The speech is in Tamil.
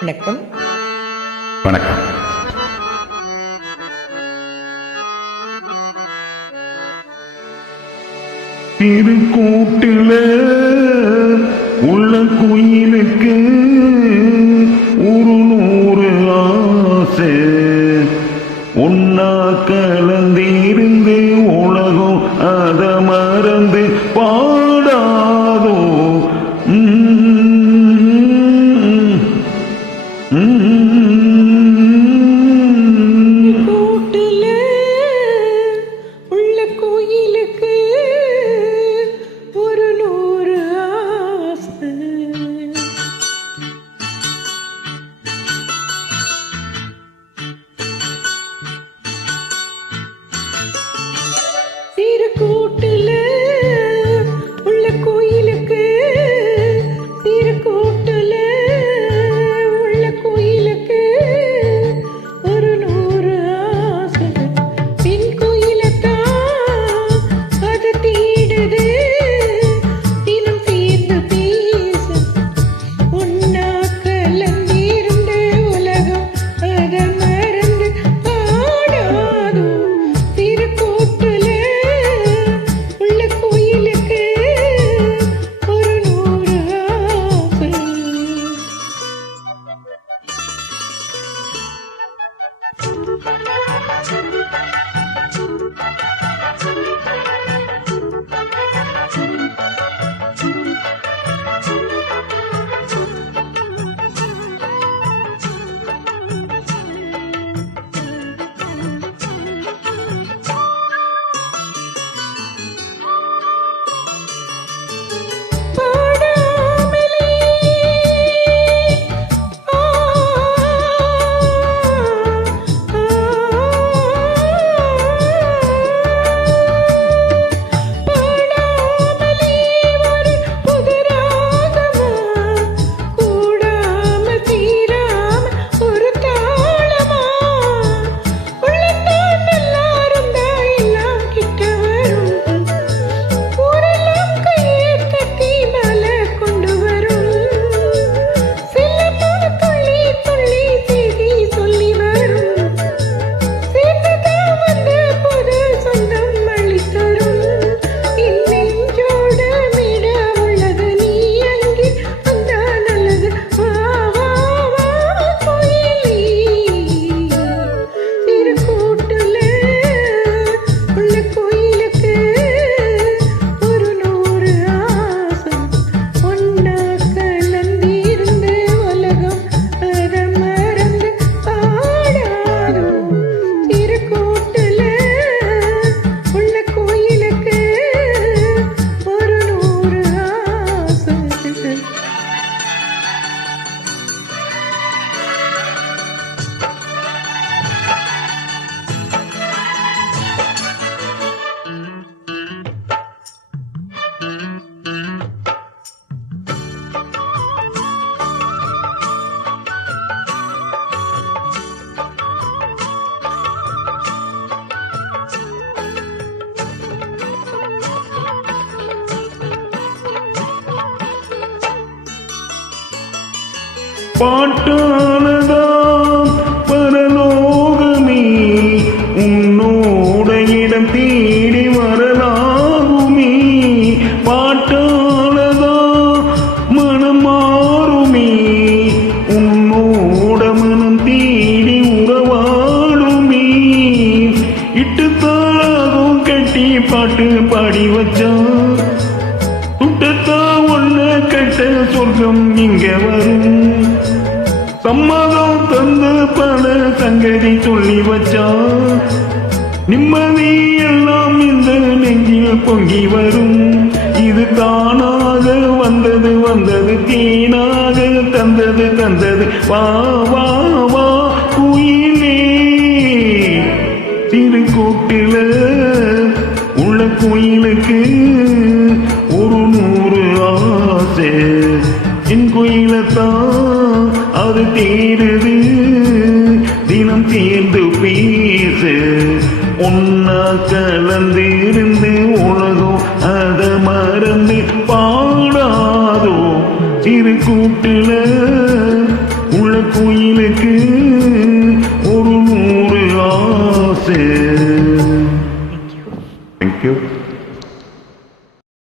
வணக்கம். வணக்கம். திருக்கூட்டில உள்ள குயிலுக்கு ஒரு 100 ஆசை, ஒன்னா கலந்திருந்து உலகம் அத மறந்து பாடாதோ. கூட்டுல உள்ள கோயிலுக்கு சிறு கூட்டுல உள்ள கோயிலுக்கு ஒரு 100 ஆசை. பின் கோயிலத்தான் அது தேடுது, தினம் சேர்ந்து பேச ஒன்னா கலந்திருந்து உலகம் அத மறந்து பாடாதோ. திருக்கூட்டுல பாட்டானதாம் பரலோகமே, உன்னோட இடம் தேடி வரலாகுமே. பாட்டானதாம் மனம் மாறுமே, உன்னோட மனம் தேடி உறவாடுமே. இட்டுத்தாளாகும் கட்டி பாட்டு பாடி வச்சான், துட்டத்தா ஒன்ன கட்ட சொர்க்கம் இங்க வரும். சம்மதம் தந்து பல சங்கதி சொல்லி வச்சான், நிம்மதி எல்லாம் இந்த நெஞ்சில் பொங்கி வரும். இது தானாக வந்தது வந்தது, தேனாக தந்தது தந்தது. வா வா வா குயிலே, திருக்கூட்டில உள்ள கோயிலுக்கு ஒரு 100 ஆசை. என் கோயிலத்தான் அது தேடுது, தினம் சேர்ந்து பேச ஒன்னா கலந்திருந்து உலகம் அத மறந்து பாடாதோ. திருக்கூட்டில உள்ள குயிலுக்கு ஒரு 100 ஆசை. Thank you.